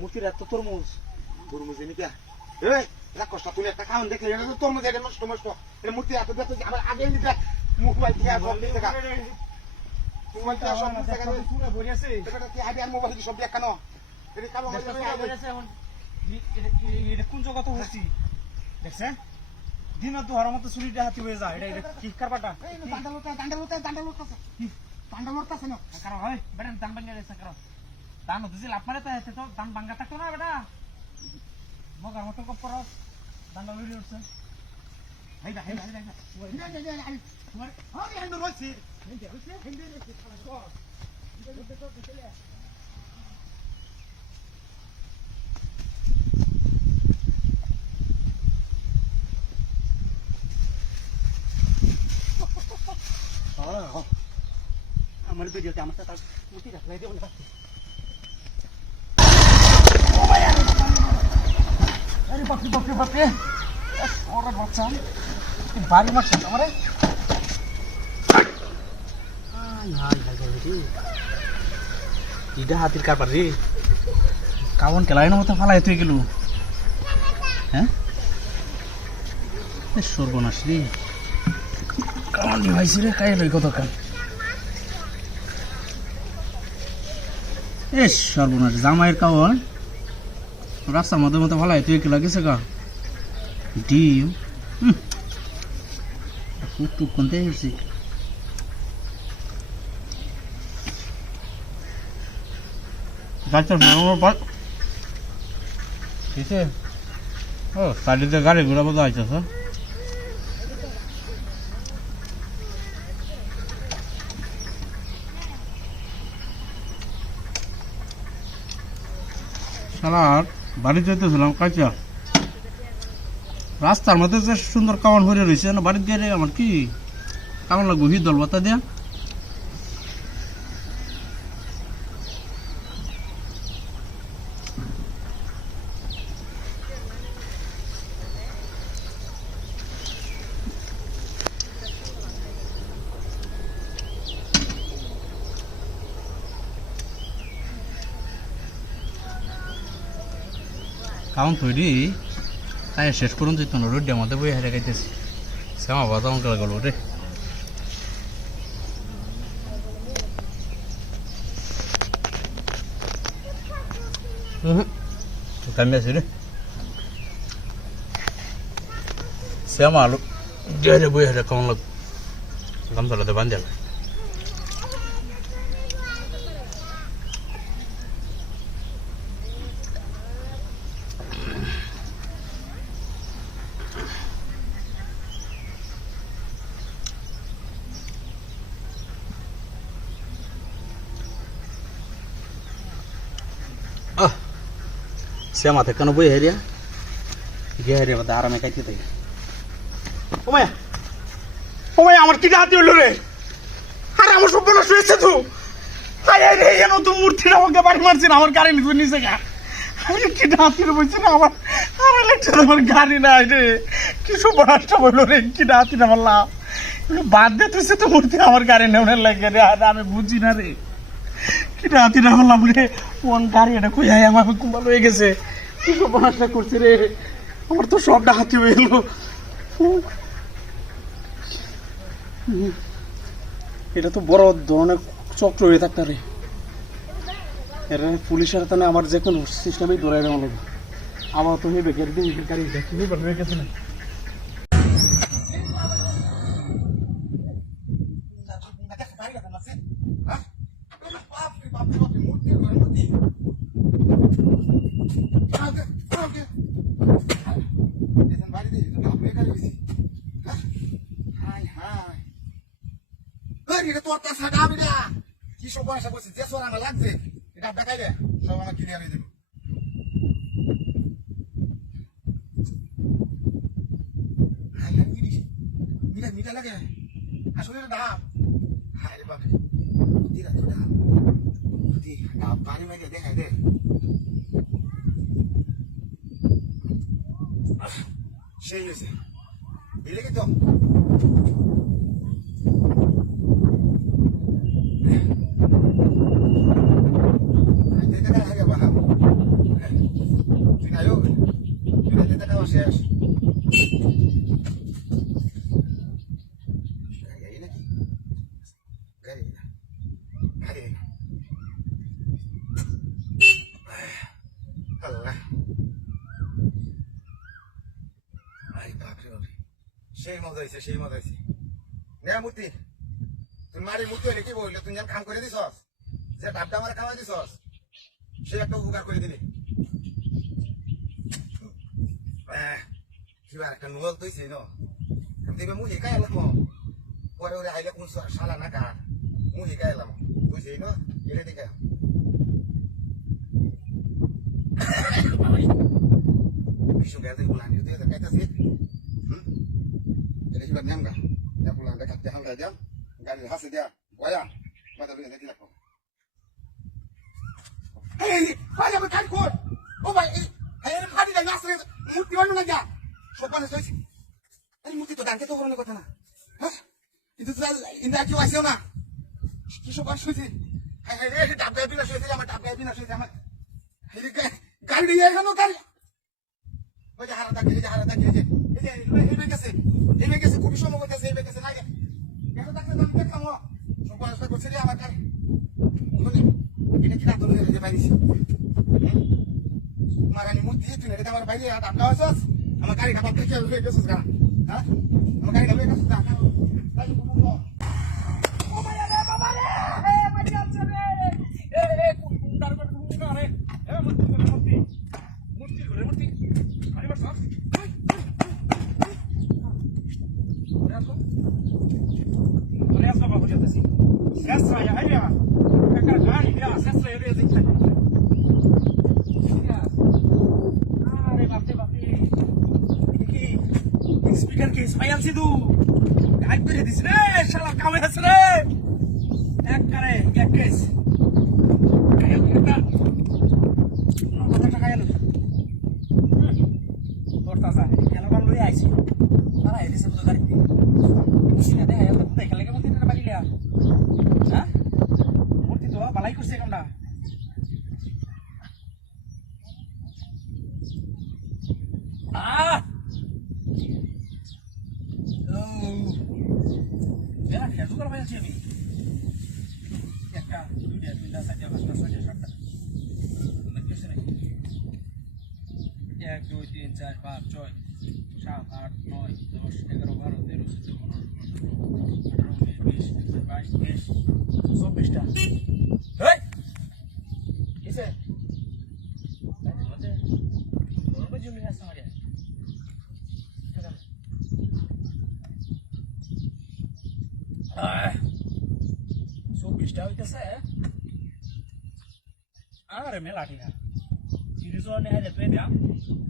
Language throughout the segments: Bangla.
মূর্তির এত তরমুজ এনেকা কষ্ট তুমি একটা খাওয়ান দেখলে তরমুজ এটা নষ্ট নষ্ট এটা মূর্তি এত ব্যস্ত আমার আগে নিতে মোবাইল থেকে মোবাইল থেকে সব মোবাইল সব দেখানো কোন জায়গা তো হচ্ছি দেখছে দিন দুহার মতো চুরিটা হাতি হয়ে যায় এটা কি কারবাটা কারণ হয় বেটা দান ভাঙ্গা গেছে কারণ দান হচ্ছে লাভ মারে তো দান ভাঙ্গা থাকতো না বেটা মগার মতো কপ করো দানটা লুড়ি উঠছে আমার ভিডিওতে আমার সাথে মুটি রাখলে দেব না আরে বাপরে বাপরে বাপরে ওরে বাচ্চা বাড়ি মারছ আমারে ইডা হাতির কারবার রে কাউন কেলাইনো মতো ফালাই তুই গেল হ্যাঁ সর্বনাশ রে কাউন ভাইছি রে কাই লই কত কাল এ সর্বনাশ জামাইয়ের কাউন রাস্তার মধ্যে মতো ফালাই তুই গেলা গেছে গা ডিম টুক কোনতে এসেছি গাছটা ও সাইডে গাড়ি ঘোড়া বোধ আইতেছ সালার বাড়ি যেতেছিলাম কাঁচা রাস্তার মধ্যে যে সুন্দর কামান ভরে রয়েছে না বাড়িতে গেলে আমার কি কেমন লাগবো হিদল বাতা দিয়া কাউন থইডি তাই শেষ করুন যেত না রোড আমাদের বই হারে গাইতেছি শ্যামা বাবা অঙ্কেল গেল রে কামি আছে রে শ্যামা আলু যে বই হারে কেমন লাগ গামছালাতে বান্ধাল শ্যামা থেকে কেন বই হেরিয়া গে হেরিয়া বাদে আরামে খাইতে থাকি ওমায় আমার কি হাতি হইল রে আরে আমার সব বলা শুয়েছে তো যেন তো মূর্তিটা আমাকে বাড়ি মারছে না আমার গাড়ি নিচে গা আমি কি হাতি বলছি না আমার আমার লেগছে আমার গাড়ি না রে কি সব বলাটা বললো রে কি হাতি না বললাম বাদ দিয়ে তুই তো মূর্তি আমার গাড়ি নেওয়ার লাগে রে আর আমি বুঝি না রে কি হাতি না বললাম রে কোন গাড়ি এটা কই আমার কুম্বাল হয়ে গেছে কি সব বলাটা করছে রে আমার তো সবটা হাতি হয়ে গেল এটা তো বড় ধরনের চক্র হয়ে থাকতে রে এর পুলিশের হাতে আমার যে কোনো সিস্টেমেই ধরাই দেওয়া লাগবে আমার তো হেবে গাড়ি দেখি হয়ে গেছে না কি সব পয়সা বলছে যে সোনা আমার লাগছে এটা দেখাই রে সব আমার কিনে আনিয়ে দেবো এটা লাগে আসলে এটা ডাব হায় রে বাবা দিরা তো ডাব দি ডাব পানি মেরে দেখাই দে সেই হয়েছে এলে কি তো শেষ সেই মজা হয়েছে সেই মজা হয়েছে নে মূর্তি তুই মারি মূর্তি হইলে কি বললে তুই যেন কাম করে দিছস যে ডাবটা আমার খাওয়াই দিছস সে একটা উপকার করে দিলি কিবার একটা নোয়াল তৈছি ন দেখবে মুহি গায়ে এলাম পরে ওরে আইলে কোন শালা না কার মুহি গায়ে এলাম বুঝছি ন এটা দেখে বিষ্ণু গায়ে থেকে বলানি তুই খাইতেছি এটা কিবার নাম গা ya pulang dekat jalan aja nggak ada hasil dia waya mata beli nanti aku waya bukan kur oh baik hari hari dah ngasih muti mana lagi sopan sih ini muti tu dangke tu orang kota na itu tuh ini aku asal na sopan sih hari tak ada bina sih sama tak ada bina sih sama hari gari dia kan lokal wajah harata kiri ini gese খুবই সময় করতেছে এই গেছে না এটা দেখলে আমি দেখলাম সমস্যা করছে রে আমার কাছে এটা কি রাত হয়ে যে বাইরেছি মারানি মুতি তুই এটা আমার বাইরে আর আপনা আছস আমার গাড়ি কাপড় থেকে হয়ে গেছস গা হ্যাঁ আমার গাড়ি হয়ে গেছস না তাই বুবু ও মায়া রে বাবা রে এ বাড়ি আছে রে এ কুন্ডার করে কুন্ডা রে এ মুতি আরে বাস Sestra ya, hai ya. Kakak gani ya, sestra ya dia zikir. Ya. Are bape. Iki speaker ke spayal si tu. Kai kore dis re, shala kawe has re. Ek kare, ek kes. Kaya kita. Apa kata kaya lu? Torta sa. Kalau kan lu ya isi. Tara ini sebut dari. Sini ada ya, tapi kalau kamu tidak balik ya. Hah? Murti tu balai kursi kamda. Ah. Oh. Ya, ya tu kalau banyak sih. Ya kan, dia pindah saja shot. Nanti sini. 1 2 3 4 5 6 7 8 9 10 11 12 13 14 টা এই কিসে মধ্যে বড় জমি আছে আমাদের হইতেছে আরে মেলাটি না সিরিজও নেই যেতে দিয়া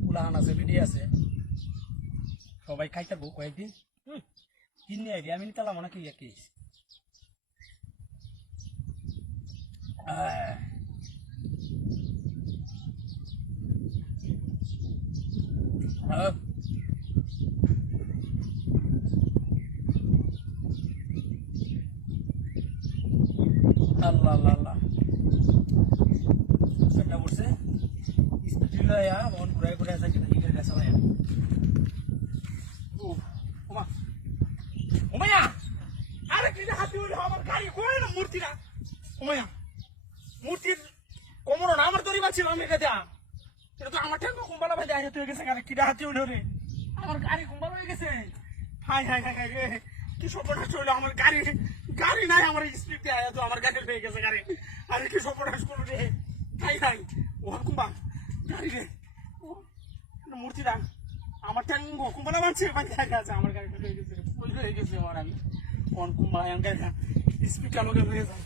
পুলান আছে ভিডি আছে সবাই খাইতে গো কয়েকদিন কিনে আইডিয়া আমি নিতালাম না কি একই আল্লাহ আল্লাহ আল্লাহ সেটা বলছে স্পিড লয়া মন ঘুরাই ঘুরাই যাচ্ছে দিকের কাছে লয়া ও ওমা ওমায়া আরে কি হাতি হলো আমার গাড়ি কই না মূর্তিটা ওমায়া মূর্তির কোমর না আমার দড়ি বাছিল আমি এটা এটা তো আমার ঠ্যাঙ্গ কুম্বালা ভাই দেখা হয়ে গেছে গাড়ি কিটা হাতি হলো রে আমার গাড়ি কুম্বালা হয়ে গেছে হাই হাই হাই রে কি সর্বনাশ হইলো আমার গাড়ি নাই আমার স্পিড দিয়ে আয়া তো আমার গাড়ি হয়ে গেছে গাড়ি আরে কি সর্বনাশ করলো রে হাই হাই ও কুম্বা গাড়ি রে মূর্তি দান আমার ঠ্যাঙ্গ কুম্বালা বানছে ভাই দেখা আছে আমার গাড়ি হয়ে গেছে ফুল হয়ে গেছে আমার আমি কোন কুম্বালা গাড়ি স্পিড চালু হয়ে যায়